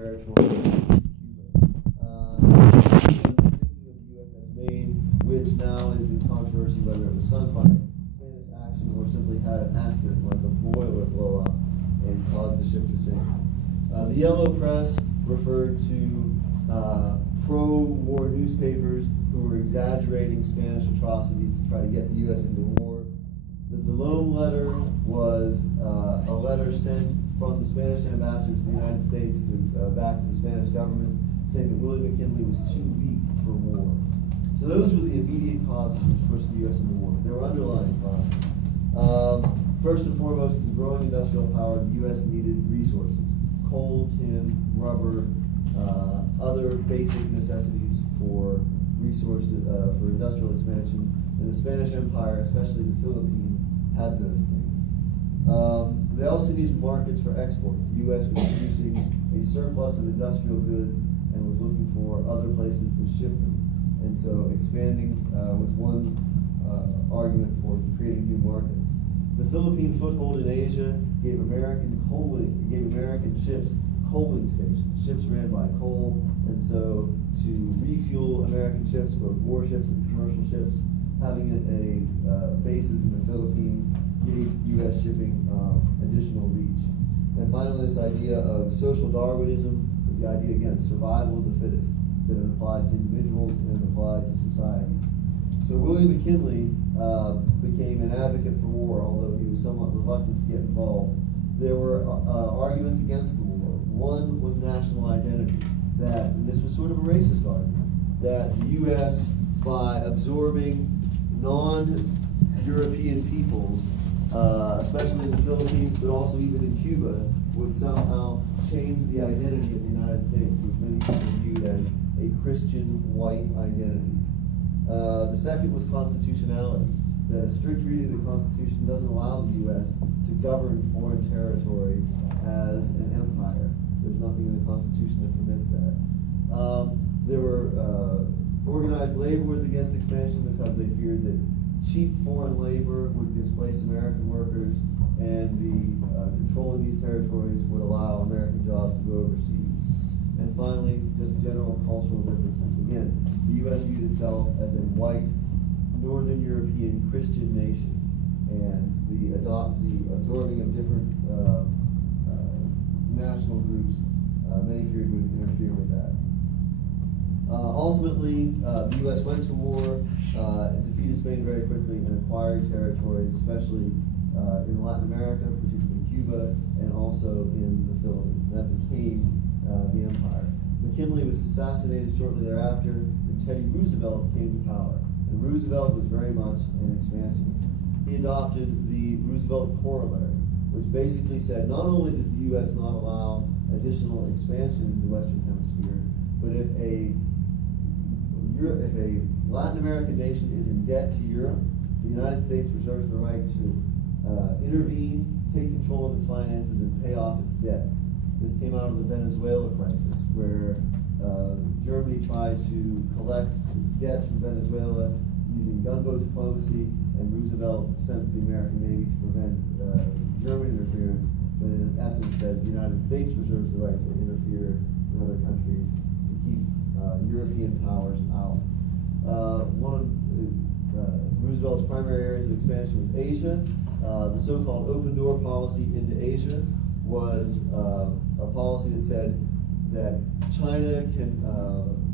territory in Cuba. Thinking of the USS Maine, which now is in controversy whether it was sunk by Spanish action or simply had an accident like a boiler blow up and caused the ship to sink. The Yellow Press referred to pro-war newspapers who were exaggerating Spanish atrocities to try to get the U.S. into war. The DeLome letter was a letter sent from the Spanish ambassador to the United States back to the Spanish government, saying that William McKinley was too weak for war. So those were the immediate causes which pushed the U.S. into war. There were underlying causes. First and foremost, as a growing industrial power, the U.S. needed resources: coal, tin, rubber, other basic necessities for resources for industrial expansion. And the Spanish Empire, especially the Philippines, had those things. They also needed markets for exports. The U.S. was producing a surplus of industrial goods and was looking for other places to ship them. And so expanding was one argument for creating new markets. The Philippine foothold in Asia gave American ships coaling stations. Ships ran by coal, and so to refuel American ships, both warships and commercial ships, having bases in the Philippines gave U.S. shipping additional reach. And finally, this idea of social Darwinism is the idea, again, survival of the fittest, that it applied to individuals and it applied to societies. So William McKinley became an advocate for war, although he was somewhat reluctant to get involved. There were arguments against the war. One was national identity, and this was sort of a racist argument, that the U.S., by absorbing non-European peoples, especially in the Philippines, but also even in Cuba, would somehow change the identity of the United States, which many people viewed as a Christian white identity. The second was constitutionality, that a strict reading of the Constitution doesn't allow the U.S. to govern foreign territories as an empire. There's nothing in the Constitution that permits that. There were organized labor was against expansion because they feared that cheap foreign labor would displace American workers, and the controlling these territories would allow American jobs to go overseas. And finally, just general cultural differences. Again, the U.S. viewed itself as a white, Northern European Christian nation, and the absorbing of different national groups, many feared would interfere with that. Ultimately, the U.S. went to war, defeated Spain very quickly, and acquired territories, especially in Latin America, particularly Cuba, and also in the Philippines. And that became the empire. McKinley was assassinated shortly thereafter, and Teddy Roosevelt came to power. And Roosevelt was very much an expansionist. He adopted the Roosevelt Corollary, which basically said not only does the U.S. not allow additional expansion in the Western Hemisphere, but if a Latin American nation is in debt to Europe, the United States reserves the right to intervene, take control of its finances, and pay off its debts. This came out of the Venezuela crisis, where Germany tried to collect debts from Venezuela using gunboat diplomacy, and Roosevelt sent the American Navy to prevent German interference, but in essence said the United States reserves the right to interfere in other countries to keep European powers out. One of Roosevelt's primary areas of expansion was Asia. The so-called open door policy into Asia was a policy that said that China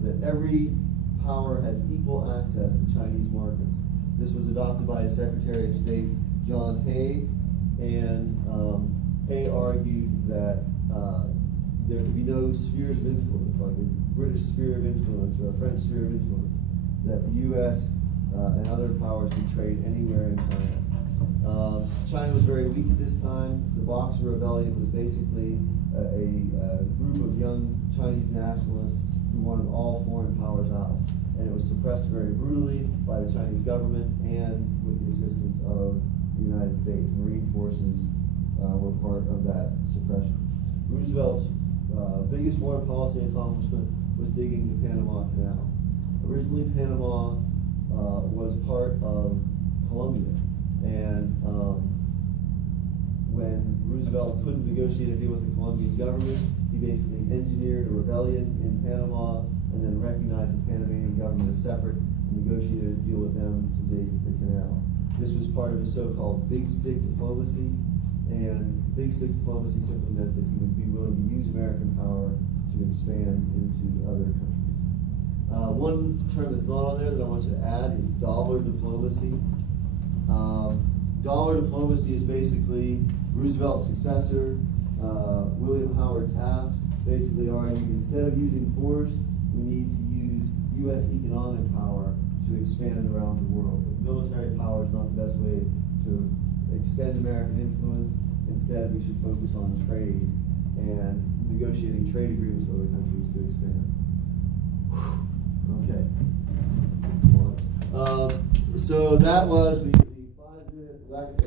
that every power has equal access to Chinese markets. This was adopted by Secretary of State John Hay, and Hay argued that there could be no spheres of influence, like a British sphere of influence or a French sphere of influence, that the U.S. And other powers could trade anywhere in China. China was very weak at this time. The Boxer Rebellion was basically a group of young Chinese nationalists who wanted all foreign powers out. And it was suppressed very brutally by the Chinese government and with the assistance of the United States. Marine forces were part of that suppression. Roosevelt's biggest foreign policy accomplishment was digging the Panama Canal. Originally, Panama was part of Colombia, and when Roosevelt couldn't negotiate a deal with the Colombian government, he basically engineered a rebellion in Panama and then recognized the Panamanian government as separate and negotiated a deal with them to dig the canal. This was part of his so-called big stick diplomacy, and big stick diplomacy simply meant that he would be willing to use American power to expand into other countries. One term that's not on there that I want you to add is dollar diplomacy. Dollar diplomacy is basically Roosevelt's successor, William Howard Taft, basically argued instead of using force, we need to use U.S. economic power to expand around the world. But military power is not the best way to extend American influence. Instead, we should focus on trade and negotiating trade agreements with other countries to expand. Okay. So that was the 5-minute lecture.